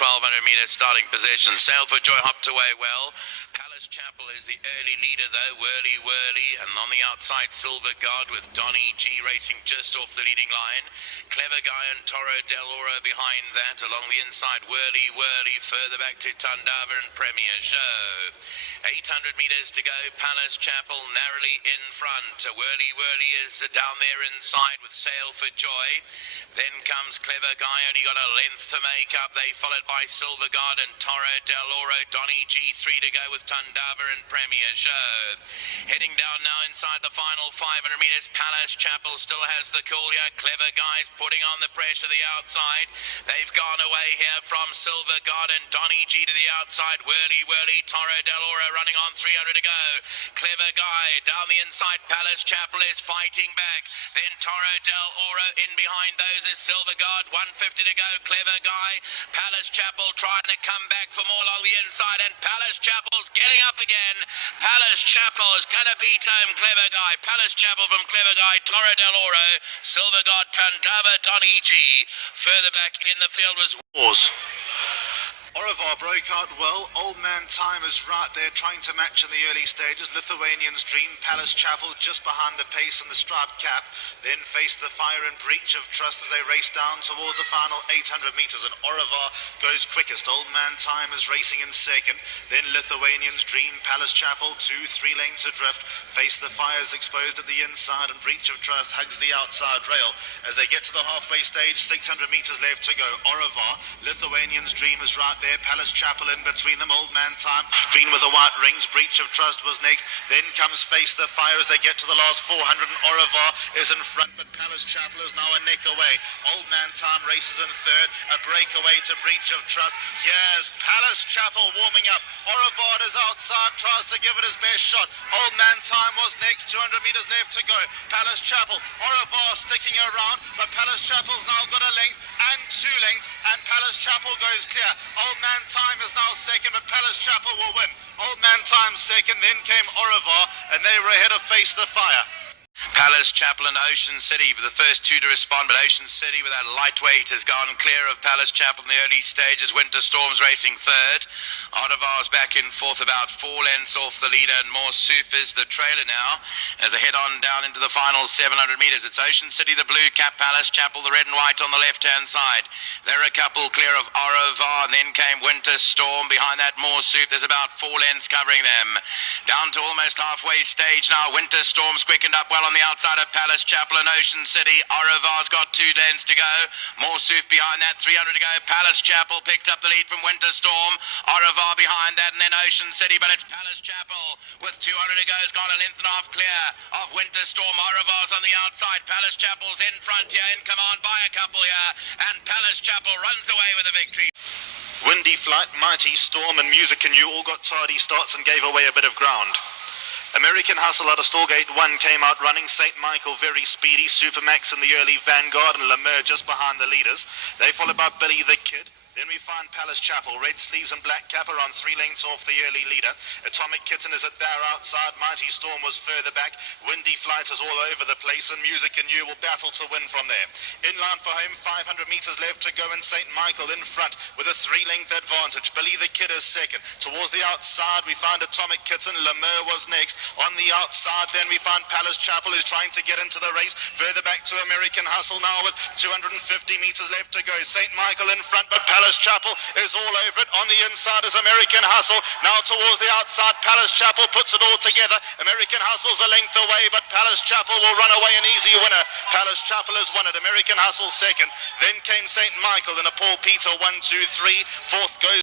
1200 meters starting position. Sail for Joy hopped away well. Palace Chapel is the early leader though, whirly, and on the outside Silver God with Donny G racing just off the leading line. Clever Guy and Toro Del Oro behind that. Along the inside whirly, further back to Tundava and Premier Show. 800 meters to go, Palace Chapel narrowly in front. Whirly is down there inside with Sail for Joy. Then comes Clever Guy, only got a length to make up. They followed by Silver God and Toro Del Oro. Donny G, 3 to go with Tundava and Premier Show. Heading down now inside the final 500 meters. Palace Chapel still has the cool here. Clever Guy's putting on the pressure the outside. They've gone away here from Silver God and Donny G to the outside. Whirly, Toro Del Oro running on 300 to go. Clever Guy down the inside. Palace Chapel is fighting back. Then Toro Del Oro in behind those is Silver God. 150 to go. Clever Guy. Palace Chapel trying to come back for more on the inside, and Palace Chapel's getting up again. Palace Chapel is going to beat home Clever Guy. Palace Chapel from Clever Guy. Toro Del Oro. Silver God. Tundava. Donny G. Further back in the field was Wars. Oravar broke out well. Old Man Time is right there trying to match in the early stages. Lithuanian's Dream, Palace Chapel just behind the pace and the striped cap. Then faced the fire and breach of trust as they race down towards the final 800 meters, and Oravar goes quickest. Old Man Time is racing in second. Then Lithuanian's Dream, Palace Chapel, 2-3 lanes adrift. Face the fires exposed at the inside, and breach of trust hugs the outside rail. As they get to the halfway stage, 600 meters left to go. Oravar, Lithuanian's Dream is right there. Palace Chapel in between them. Old Man Time, green with the white rings. Breach of trust was next. Then comes Face the Fire as they get to the last 400, and Oravar is in front, but Palace Chapel is now a neck away. Old Man Time races in third. A breakaway to Breach of Trust. Here's Palace Chapel warming up. Oravar is outside, tries to give it his best shot. Old Man Time was next. 200 meters left to go. Palace Chapel, Oravar sticking around, but Palace Chapel's now got a length and 2 lengths, and Palace Chapel goes clear. Old Man Time is now second, but Palace Chapel will win. Old Man Time second, then came Oravar, and they were ahead of Face the Fire. Palace Chapel and Ocean City were the first two to respond, but Ocean City with that lightweight has gone clear of Palace Chapel in the early stages. Winter Storm's racing third. Oravar's back in fourth, about 4 lengths off the leader, and More Soof is the trailer now as they head on down into the final 700 meters. It's Ocean City, the blue cap, Palace Chapel, the red and white on the left-hand side. They're a couple clear of Oravar, and then came Winter Storm. Behind that, More Soof. There's about 4 lengths covering them. Down to almost halfway stage now. Winter Storm's quickened up well on the outside of Palace Chapel and Ocean City. Oravar's got 2 lengths to go. More Soof behind that, 300 to go. Palace Chapel picked up the lead from Winter Storm. Oravar behind that, and then Ocean City, but it's Palace Chapel with 200 to go. Has got a length and a half clear of Winter Storm. Oravar's on the outside. Palace Chapel's in front here, in command by a couple here, and Palace Chapel runs away with a victory. Windy Flight, Mighty Storm, and Music and You all got tardy starts and gave away a bit of ground. American Hustle out of Stallgate 1 came out running. St. Michael very speedy. Supermax in the early vanguard, and LeMer just behind the leaders. They followed by Billy the Kid. Then we find Palace Chapel, red sleeves and black cap, around 3 lengths off the early leader. Atomic Kitten is at their outside. Mighty Storm was further back. Windy Flight is all over the place, and Music and You will battle to win from there. Inline for home, 500 meters left to go, and St. Michael in front with a 3-length advantage. Billy the Kid is second. Towards the outside, we find Atomic Kitten. LeMer was next. On the outside, then we find Palace Chapel is trying to get into the race. Further back to American Hustle now with 250 meters left to go. St. Michael in front, but Palace Chapel is all over it. On the inside is American Hustle. Now towards the outside, Palace Chapel puts it all together. American Hustle's a length away, but Palace Chapel will run away an easy winner. Palace Chapel has won it. American Hustle second. Then came St. Michael in a Paul Peter 1, 2, 3. Fourth goes